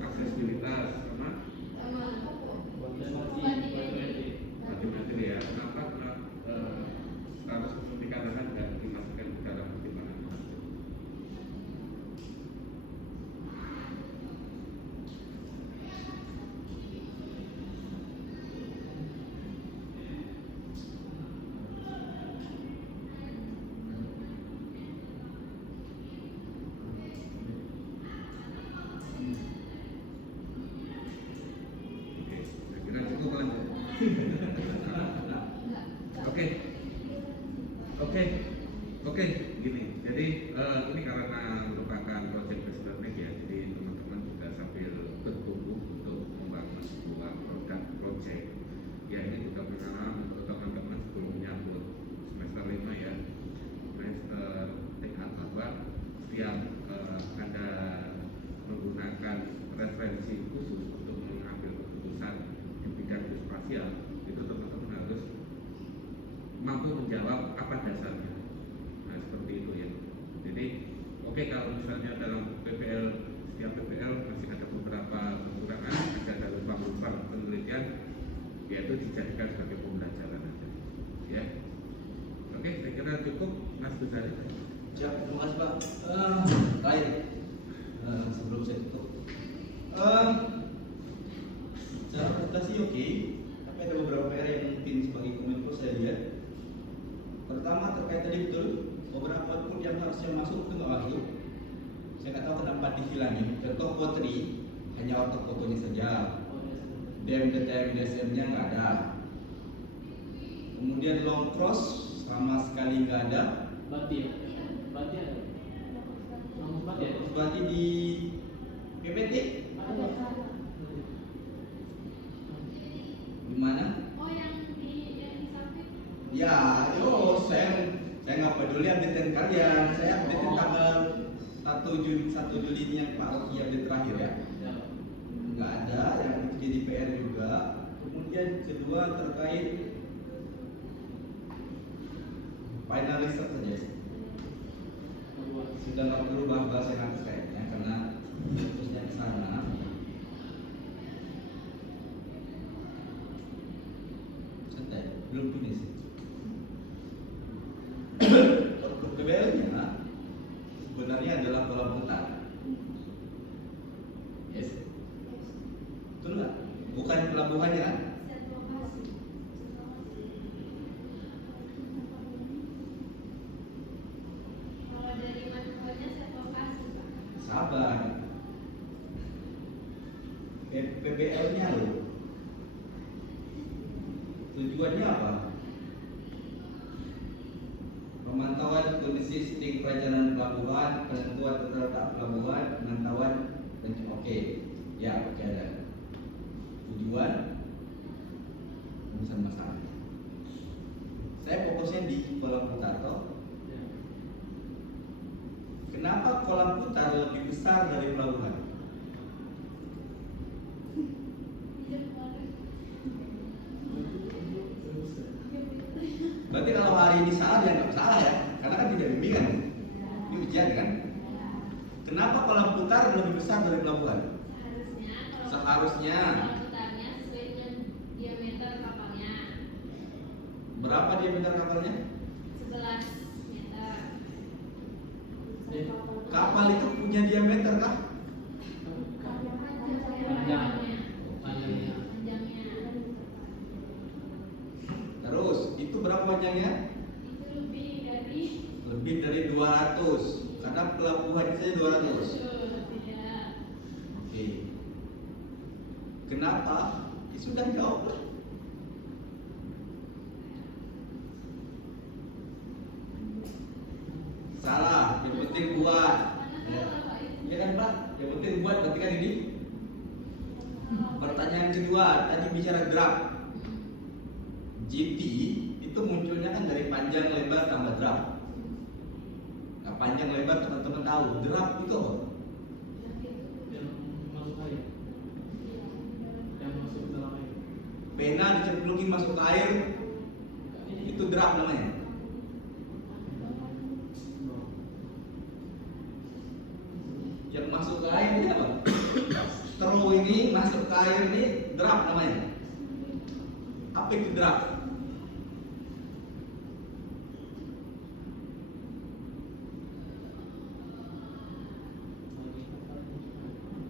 Aksesibilitas sama matematik ya. Kenapa status kepemilikan lahan tidak dimasukkan ke dalam pertimbangan? Oke, saya kira cukup lanjut. Oke, gini. Jadi ini karena merupakan proyek Besarnek ya, jadi teman-teman juga sambil bertumbuh untuk membangun sebuah produk proyek. Ya ini juga pengalaman untuk teman-teman sebelum menyambut semester 5 ya. Tekad bahwa setiap Anda menggunakan referensi khusus untuk mengambil keputusan di bidang spasial, itu teman-teman harus mampu menjawab apa dasarnya. Nah seperti itu ya. Jadi oke, kalau misalnya dalam PPL, setiap PPL masih ada beberapa kekurangan, ada lupa-lupa penelitian, yaitu dijadikan sebagai pembelajaran aja. Ya. Oke, saya kira cukup, Mas Guzali. Siap, terima kasih Pak. Terakhir, sebelum saya tutup, secara presentasi oke, tapi ada beberapa PR yang mungkin sebagai komentar saya lihat. Pertama terkait tadi betul, beberapa output yang harusnya masuk itu nggak masuk. Saya nggak tahu kenapa dihilangin. Contoh potri hanya auto fotonya saja, DSM-nya nggak ada. Kemudian long cross sama sekali nggak ada. Bati ada. Bati ada. Berarti di PPT di mana? Oh, yang di samping. Ya, saya nggak peduli update kalian. Saya update tanggal 1 Juli ini yang Pak Rocky update terakhir ya. Nggak ada, yang itu jadi PR juga. Kemudian kedua terkait final research saja. Sudah nggak perlu bahas yang atas kayaknya karena terusnya ke sana. Santai, belum finish. Untuk PBL-nya sebenarnya adalah kolam putar. Yes. Betul nggak? Bukan pelabuhannya kan? Kalau dari manfaatnya set lokasi, Pak. Sabar. PBL-nya loh. Tujuannya apa? Pemantauan kondisi sistem pelayanan pelabuhan, penentuan tata letak pelabuhan, pemantauan oke. Ya, oke ada. Tujuan urusan masalah. Saya fokusnya di kolam putar toh. Kenapa kolam putar lebih besar dari pelabuhan? Berarti kalau hari ini salah ya nggak salah ya, karena kan tidak bimbingan. Ini ujian kan? Kenapa kolam putar lebih besar dari pelabuhan? Kalau Seharusnya. putarnya sesuai dengan diameter kapalnya. Berapa diameter kapalnya? 11 meter. Kapal itu punya diameter kah? Panjangnya. Panjangnya. Terus itu berapa panjangnya? Itu Lebih dari 200. Karena pelabuhannya saja 200. tidak. Oke. Kenapa? Ya sudah jawab lah. Salah, yang penting buat. Ya kan Pak? Yang penting buat, berarti kan ini. Pertanyaan kedua, tadi bicara draft. GT itu munculnya kan dari panjang lebar tambah draft. Nah, panjang lebar teman-teman tahu, draft itu apa? Yang masuk air. Yang masuk ke dalam air. Pena dicemplungin masuk ke air, itu draft namanya. Yang masuk ke air ini apa? Straw ini masuk ke air ini draft namanya. Apa itu draft?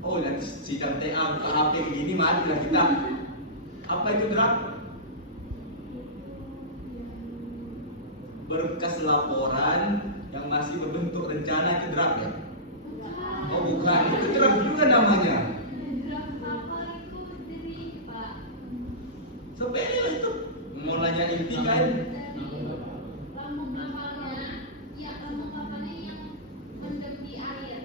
Oh, dan sidang TA buka HP begini mari lah kita. Apa itu draft? Berkas laporan yang masih berbentuk rencana itu draft ya? Oh bukan, itu draft juga namanya. Draft kapal itu dari Pak. Sepele lah itu. Mau nanya inti kan? Lambung kapalnya, ya lambung kapalnya yang mendem di air.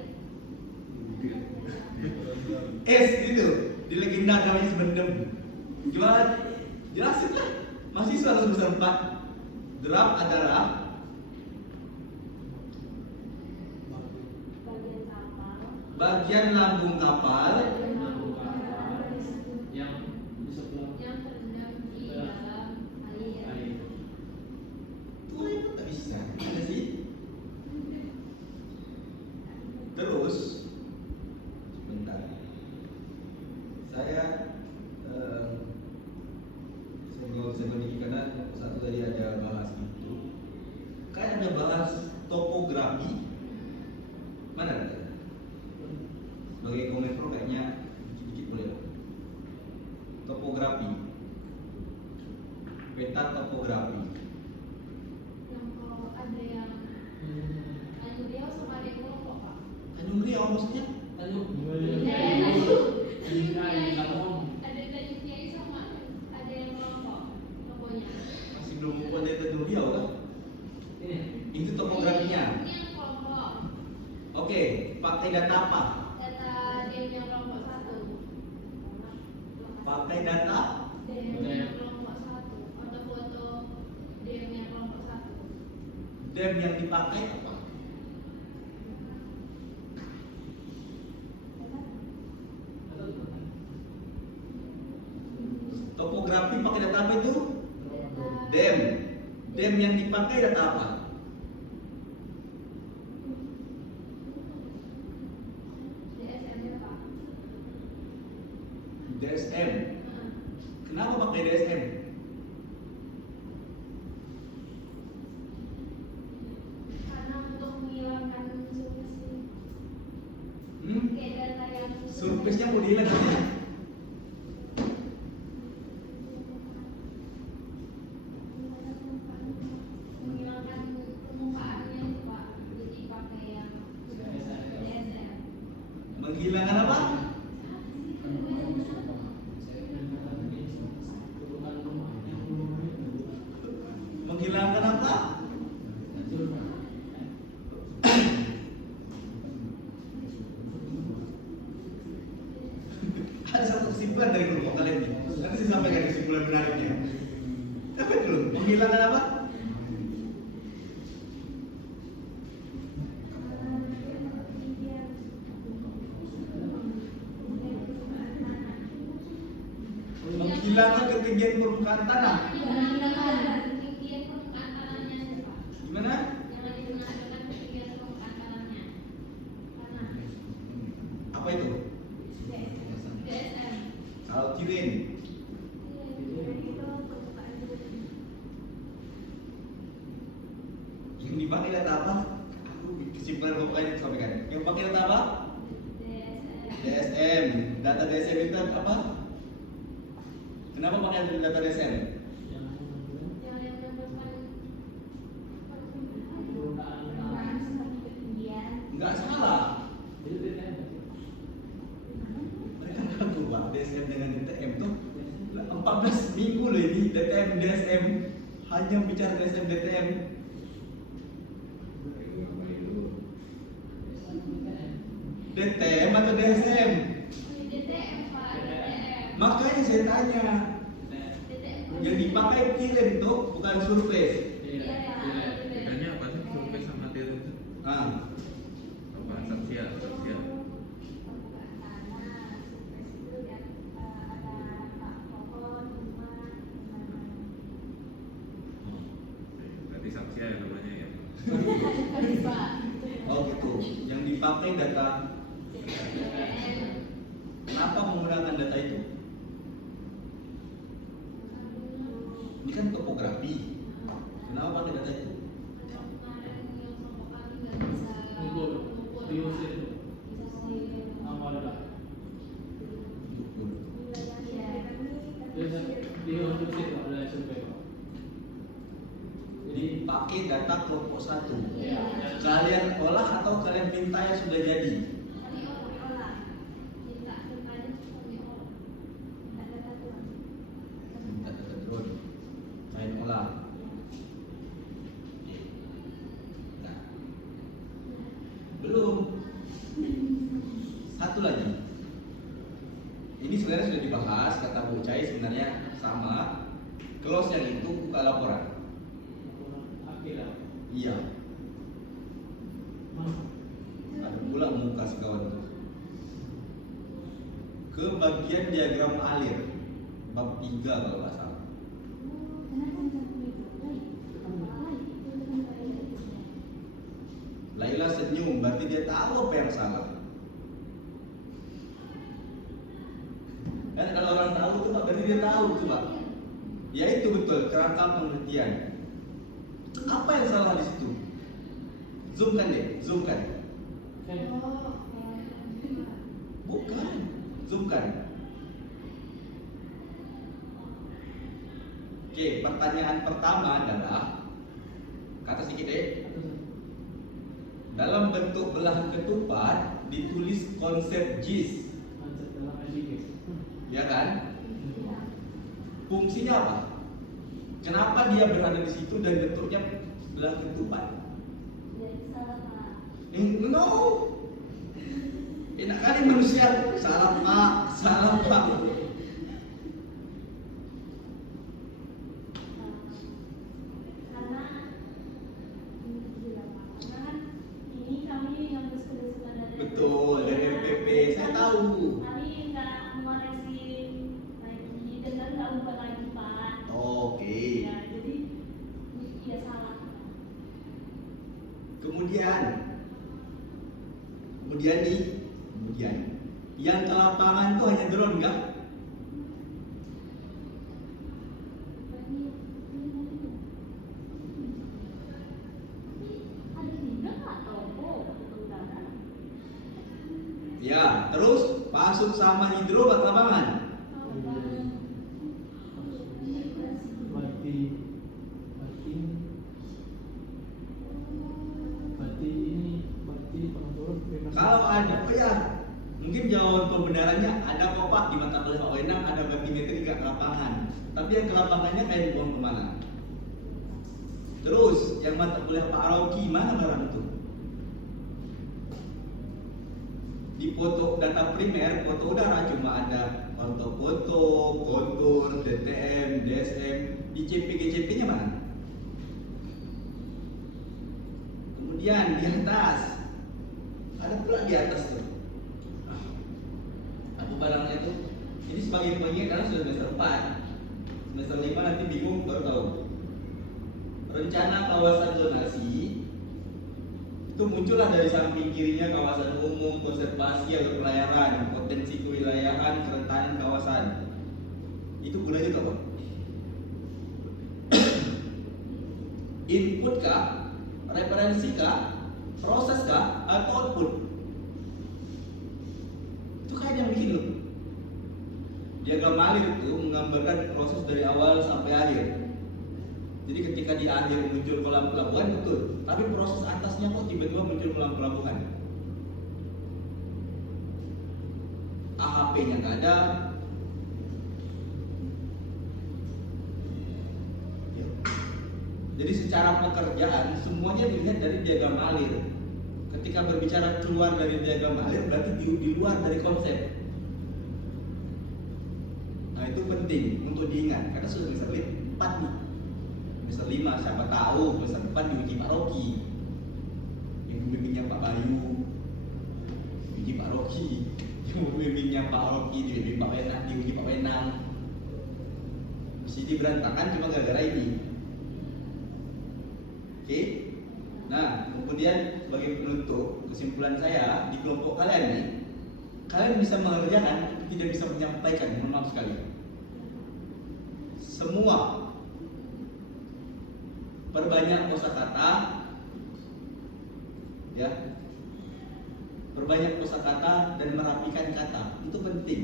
Itu di legenda namanya sebendem. Gimana? Jelasin lah. Mahasiswa lulusan 4. Draft adalah bagian lambung kapal Yang di sebelah Yang terendam di dalam air. air. tuh itu tak bisa. Ada sih. Terus sebentar. Saya sebelum ini karena satu tadi ada bahas itu. Kayak ada bahas topografi. Mana ada? Sebagai komentar kayaknya dikit-dikit boleh lah. Topografi, peta topografi. Yang kalau ada yang Tanjung Riau sama ada yang Kelompok Pak. Tanjung Riau maksudnya? Tanjung. Ada Tanjung Kiai sama ada yang Kelompok. Pokoknya. Masih belum buat dari Tanjung Riau kan? Ini. Itu topografinya. Ini yang Kelompok. Oke, pakai data apa? Data dem yang Kelompok 1. Pakai data Dem yang Kelompok 1. Foto-foto dem yang Kelompok 1. dem yang dipakai apa? Topografi pakai data apa itu? Dem. Dem yang dipakai data apa? DSM ya Pak. DSM. Kenapa pakai DSM? Karena untuk menghilangkan surface kayak data yang Surface-nya mau dihilangkan ya? menghilangkan permukaannya itu Pak. Jadi pakai yang DSM. Menghilangkan apa? Menghilangkan apa? Ada satu kesimpulan dari kelompok kalian nih. Nanti saya sampaikan kesimpulan menariknya. Apa dulu? Menghilangkan apa? Menghilangkan ketinggian permukaan tanah. Menghilangkan ketinggian permukaan tanahnya sih Pak. Gimana? Jangan digunakan ketinggian permukaan tanahnya. Tanah. Apa itu? DSM. Altirin. Yang dipakai data apa? Aku kesimpulan pokoknya disampaikan. Yang pakai data apa? DSM. Data DSM itu apa? Kenapa pakai data DSM? Yang mendapatkan Penggunaan seperti ketinggian. Enggak salah. Itu DTM. Mereka ngaku Pak, DSM dengan DTM tuh 14 minggu loh ini DTM DSM hanya bicara DSM DTM. DTM atau DSM? DTM Pak, DTM. Makanya saya tanya, yang dipakai kirim tuh bukan survei. Bedanya apa sih survei sama tiru itu? Ah, Apa satsia? Pembukaan tanah, surprise itu yang ada pohon, rumah, Berarti satsia ya namanya ya. oh gitu. Yang dipakai data. Kenapa menggunakan data itu? Ini kan topografi. Kenapa pakai data itu? Kemarin yang kelompok kami nggak bisa Ngumpul, diusir, amal dah. Biasa diusir oleh survei. Jadi Pakai data kelompok 1. ya, Kalian olah atau kalian minta yang sudah jadi? kami olah. Minta kemarin kami olah. ada data Minta data drone. Main olah. Nah. Belum. Satu lagi. Ini sebenarnya sudah dibahas, kata Bu Cai sebenarnya sama. Close yang itu buka laporan. akhirat. Iya. Ada pula muka sekawan itu. Ke bagian diagram alir bab 3 kalau nggak salah. Laila senyum, berarti dia tahu apa yang salah. Kan kalau orang tahu tuh Pak, berarti dia tahu tuh Pak. Ya itu betul, kerangka pengertian. Apa yang salah di situ? Zoom kan deh, zoom kan. Bukan, zoom kan. Oke, pertanyaan pertama adalah kata sedikit deh. Dalam bentuk belahan ketupat ditulis konsep JIS, Konsep dalam SDGs. ya kan? Fungsinya apa? Kenapa dia berada di situ dan bentuknya belahan ketupat? No. Enak kali manusia salah Pak, salah Pak. Karena kan ini kami yang bersekolah dari Betul, dari MPP, saya tahu. kami nggak mengoreksi lagi dengan nggak ubah lagi Pak. Oke. Ya, jadi ya salah. Kemudian yang ke lapangan tuh hanya drone enggak? Ada juga nggak toko udara? Ya, terus pasut sama hidro buat lapangan. Bati pengaturan bebas. Kalau ada, oh ya, mungkin jawaban pembenarannya ada kok Pak di mata kuliah Pak Wenang ada batimetri ke lapangan. Tapi yang ke lapangannya kayak dibuang kemana? Terus yang mata kuliah Pak Aroki mana barang itu? Di foto data primer, foto udara cuma ada foto-foto, kontur, DTM, DSM. Di CP-GCP-nya mana? Kemudian di atas ada pula di atas tuh. Nah, aku barangnya tuh ini sebagai pengingat karena sudah semester 4. Semester 5 nanti bingung baru tahu. Rencana kawasan zonasi itu muncullah dari samping kirinya kawasan umum, konservasi atau pelayaran, potensi kewilayahan, kerentanan kawasan. Itu gunanya apa? Input kah Referensi kah? Proses kah? Atau output? Itu kayak yang bikin loh. Diagram Malir itu menggambarkan proses dari awal sampai akhir. Jadi ketika di akhir muncul kolam pelabuhan betul, tapi proses atasnya kok tiba-tiba muncul kolam pelabuhan. AHP-nya nggak ada. Ya. Jadi secara pekerjaan semuanya dilihat dari diagram Malir. Ketika berbicara keluar dari diagram Malir berarti di luar dari konsep. Nah itu penting untuk diingat karena sudah semester 4 nih. Semester 5 siapa tahu semester depan diuji Pak Rocky. Yang pembimbingnya Pak Bayu. Diuji Pak Rocky. Yang pembimbingnya Pak Rocky diuji Pak Wenang, diuji Pak Wenang. Mesti berantakan cuma gara-gara ini. Oke. Nah, kemudian sebagai penutup, kesimpulan saya di kelompok kalian nih, kalian bisa mengerjakan, tidak bisa menyampaikan, mohon maaf sekali. Semua perbanyak kosakata, ya, perbanyak kosakata dan merapikan kata, itu penting.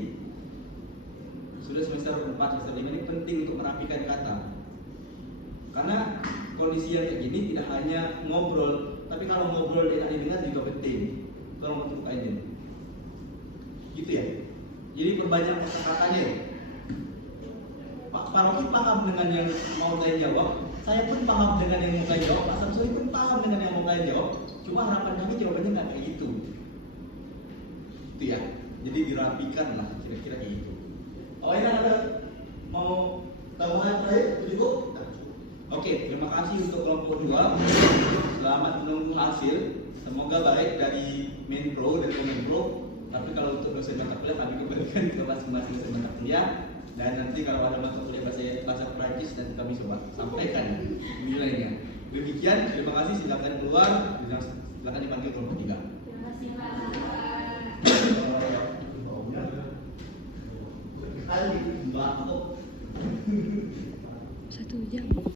Sudah semester 4, semester 5 ini penting untuk merapikan kata. Karena kondisi yang kayak gini tidak hanya ngobrol, tapi kalau ngobrol enak didengar juga penting. Tolong lupain ini. Gitu ya. Jadi perbanyak kata-katanya. Pak Rocky paham dengan yang mau kalian jawab. Saya pun paham dengan yang mau kalian jawab. Pak Samsuri pun paham dengan yang mau kalian jawab. Cuma harapan kami jawabannya nggak kayak gitu. Itu ya. Jadi dirapikan lah kira-kira kayak gitu. Oh ini ada mau tambahan terakhir cukup? Oke, terima kasih untuk kelompok 2. Selamat menunggu hasil. Semoga baik dari main pro dan komen pro. Tapi kalau untuk dosen mata kuliah kami kembalikan ke masing-masing dosen mata kuliah. Dan nanti kalau ada mata kuliah bahasa Perancis dan kami coba sampaikan nilainya. Demikian, terima kasih. Silakan keluar. Silakan dipanggil kelompok 3. Terima kasih Pak. Mbak, 1 jam.